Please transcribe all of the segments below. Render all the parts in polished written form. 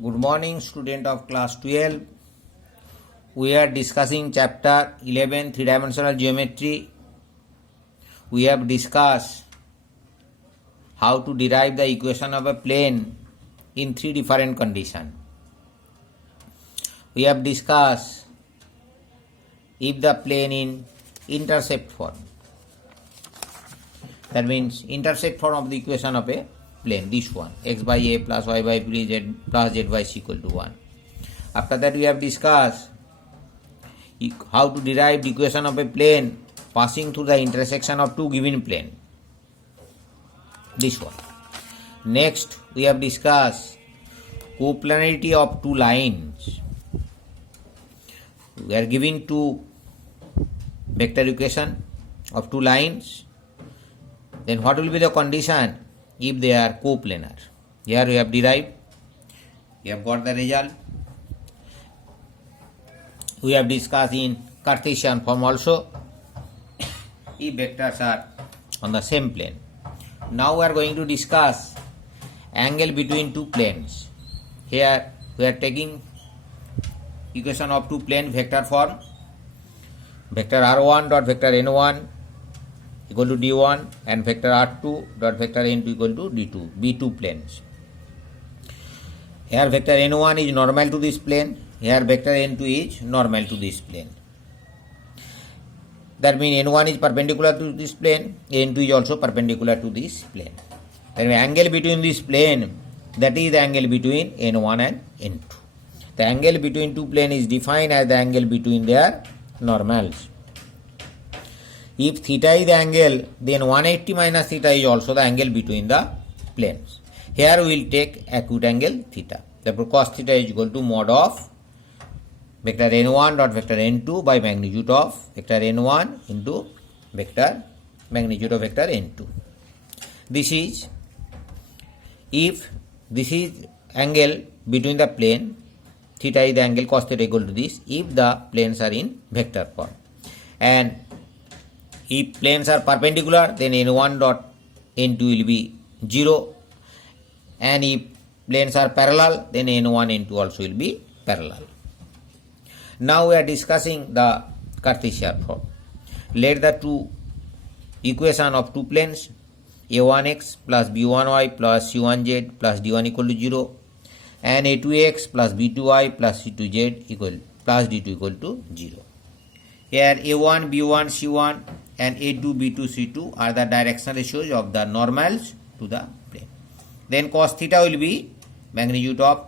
Good morning, student of class 12. We are discussing chapter 11, three-dimensional geometry. We have discussed how to derive the equation of a plane in three different conditions. We have discussed if the plane in intercept form. That means intercept form of the equation of a plane, this one, x by a plus y by b z plus z by c equal to 1. After that we have discussed how to derive the equation of a plane passing through the intersection of two given plane, this one. Next we have discussed coplanarity of two lines. We are given two vector equation of two lines. Then what will be the condition if they are coplanar? Here we have derived, we have got the result. We have discussed in Cartesian form also if vectors are on the same plane. Now we are going to discuss angle between two planes. Here we are taking equation of two plane vector form. Vector r1 dot vector n1 equal to d1 and vector r2 dot vector n2 equal to d2, b2 planes. Here vector n1 is normal to this plane, here vector n2 is normal to this plane. That means n1 is perpendicular to this plane, n2 is also perpendicular to this plane. Then angle between this plane, that is the angle between n1 and n2. The angle between two planes is defined as the angle between their normals. If theta is the angle, then 180 minus theta is also the angle between the planes. Here we will take acute angle theta. Therefore cos theta is equal to mod of vector n1 dot vector n2 by magnitude of vector n1 into vector magnitude of vector n2. This is if this is angle between the plane, theta is the angle, cos theta equal to this if the planes are in vector form. And if planes are perpendicular, then n1 dot n2 will be 0, and if planes are parallel, then n1 n2 also will be parallel. Now we are discussing the Cartesian form. Let the two equation of two planes a1x plus b1y plus c1z plus d1 equal to 0 and a2x plus b2y plus c2z equal plus d2 equal to 0. Here a1, b1, c1 and a2, b2, c2 are the direction ratios of the normals to the plane. Then cos theta will be magnitude of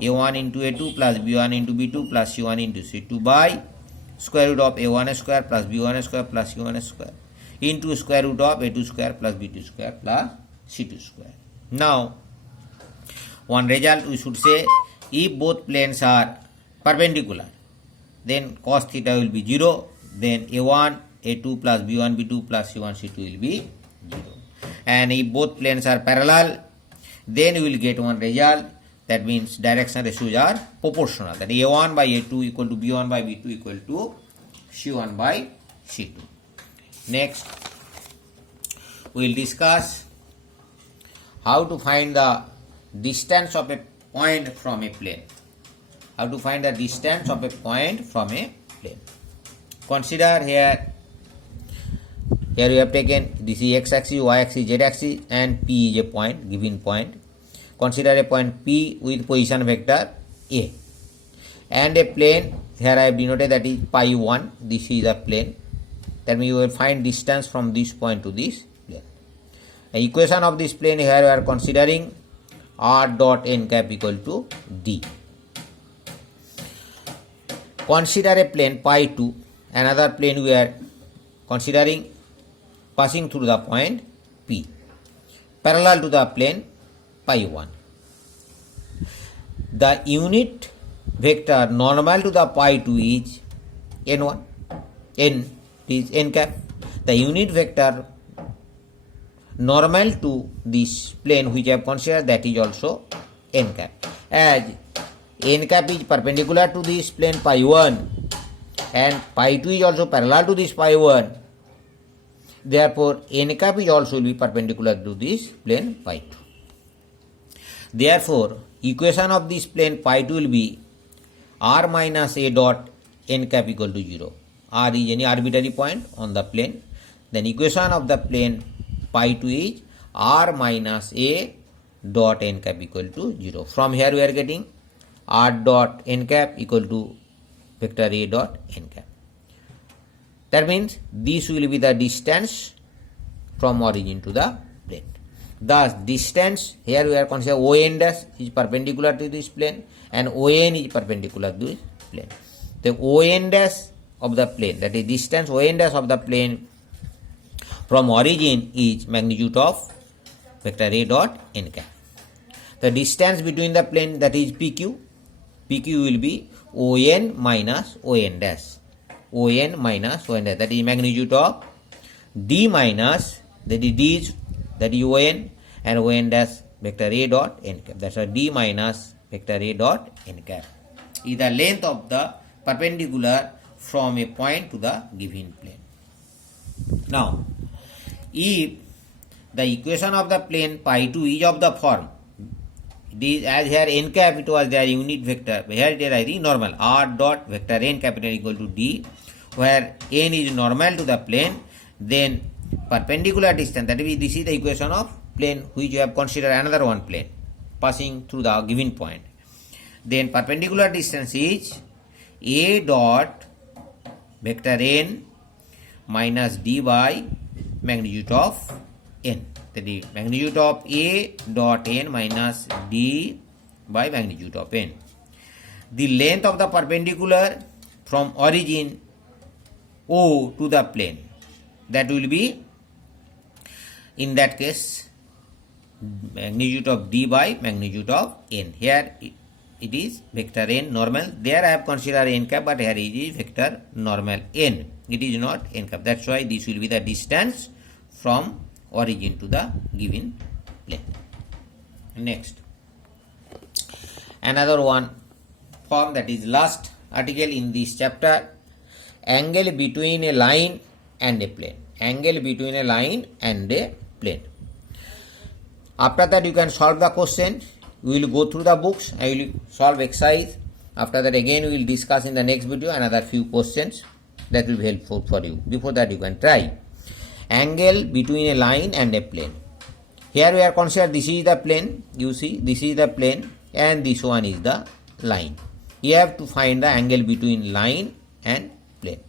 a1 into a2 plus b1 into b2 plus c1 into c2 by square root of a1 square plus b1 square plus c1 square into square root of a2 square plus b2 square plus c2 square. Now, one result we should say, if both planes are perpendicular, then cos theta will be 0, then a1, a2 plus b1, b2 plus c1, c2 will be 0. And if both planes are parallel, then we will get one result, that means direction ratios are proportional, that a1 by a2 equal to b1 by b2 equal to c1 by c2. Next, we will discuss how to find the distance of a point from a plane. How to find the distance of a point from a plane. Consider here we have taken this is x-axis, y-axis, z-axis and P is a point, given point. Consider a point P with position vector A and a plane. Here I have denoted that is pi 1. This is a plane. That means you will find distance from this point to this plane. The equation of this plane here we are considering r dot n cap equal to d. Consider a plane pi 2, another plane we are considering passing through the point P, parallel to the plane pi 1. The unit vector normal to the pi 2 is n1, n is n cap. The unit vector normal to this plane which I have considered, that is also n cap. As n cap is perpendicular to this plane pi 1 and pi 2 is also parallel to this pi 1, therefore n cap is also will be perpendicular to this plane pi 2. Therefore, equation of this plane pi 2 will be r minus a dot n cap equal to 0. R is any arbitrary point on the plane. Then equation of the plane pi 2 is r minus a dot n cap equal to 0. From here we are getting r dot n cap equal to vector a dot n cap. That means this will be the distance from origin to the plane. Thus distance here we are considering ON dash is perpendicular to this plane and ON is perpendicular to this plane. The ON dash of the plane, that is distance ON dash of the plane from origin is magnitude of vector a dot n cap. The distance between the plane, that is PQ, PQ will be ON minus ON dash. ON minus ON dash, that is magnitude of D minus, that is D is, that is ON, and ON dash vector a dot n cap. That's a D minus vector a dot n cap is the length of the perpendicular from a point to the given plane. Now, if the equation of the plane pi 2 is of the form, it is as here n cap it was their unit vector, here it is writing normal, r dot vector n capital equal to D, where n is normal to the plane, then perpendicular distance, that is this is the equation of plane which you have considered another one plane passing through the given point. Then perpendicular distance is a dot vector n minus d by magnitude of n. That is magnitude of a dot n minus d by magnitude of n. The length of the perpendicular from origin O to the plane, that will be in that case magnitude of d by magnitude of n. Here it is vector n normal. There I have considered n cap, but here it is vector normal n. It is not n cap. That's why this will be the distance from origin to the given plane. Next, another one form, that is last article in this chapter, angle between a line and a plane. Angle between a line and a plane. After that you can solve the question. We will go through the books. I will solve exercise. After that again we will discuss in the next video another few questions that will be helpful for you. Before that you can try. Angle between a line and a plane. Here we are considered this is the plane. You see this is the plane and this one is the line. You have to find the angle between line and plane.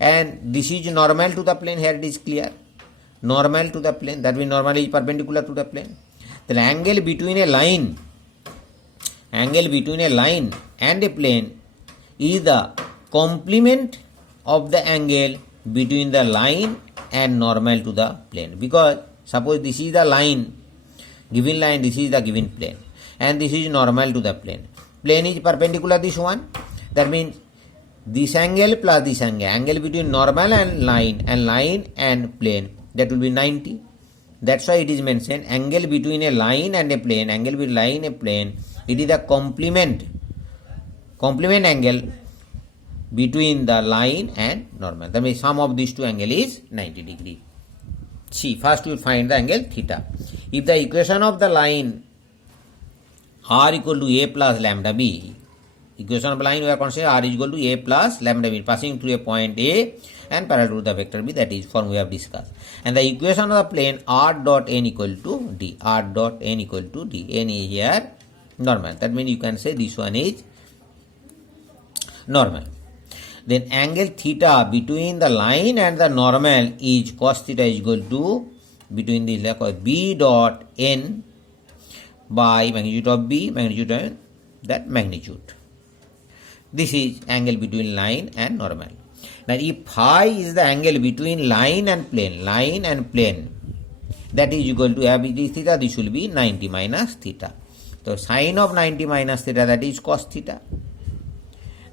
And this is normal to the plane. Here it is clear. Normal to the plane. That means normal is perpendicular to the plane. The angle between a line and a plane is the complement of the angle between the line and normal to the plane. Because suppose this is the line, given line, this is the given plane, and this is normal to the plane. Plane is perpendicular this one. That means this angle plus this angle between normal and line and plane, that will be 90. That's why it is mentioned angle between a line and a plane, angle between line and a plane, it is the complement angle between the line and normal. That means sum of these two angles is 90 degree. See, first we will find the angle theta. If the equation of the line r equal to a plus lambda b, equation of line we are considering r is equal to a plus lambda b, passing through a point a and parallel to the vector b, that is form we have discussed. And the equation of the plane r dot n equal to d, r dot n equal to d, n is here normal. That means you can say this one is normal. Then angle theta between the line and the normal is cos theta is equal to, between this b dot n by magnitude of b, magnitude of that magnitude. This is angle between line and normal. Now if phi is the angle between line and plane, that is equal to this theta, this will be 90 minus theta. So sine of 90 minus theta, that is cos theta.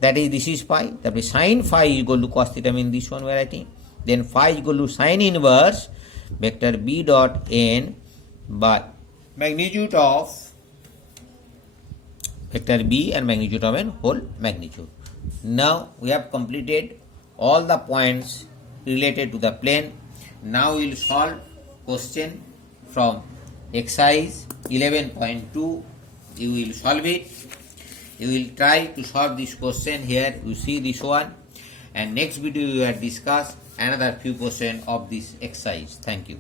That is, this is phi. That is sine phi is equal to cos theta, means this one we are writing. Then phi is equal to sine inverse vector b dot n by magnitude of vector b and magnitude of n whole magnitude. Now we have completed all the points related to the plane. Now we will solve question from exercise 11.2. You will solve it. You will try to solve this question here. You see this one, and next video we will discuss another few questions of this exercise. Thank you.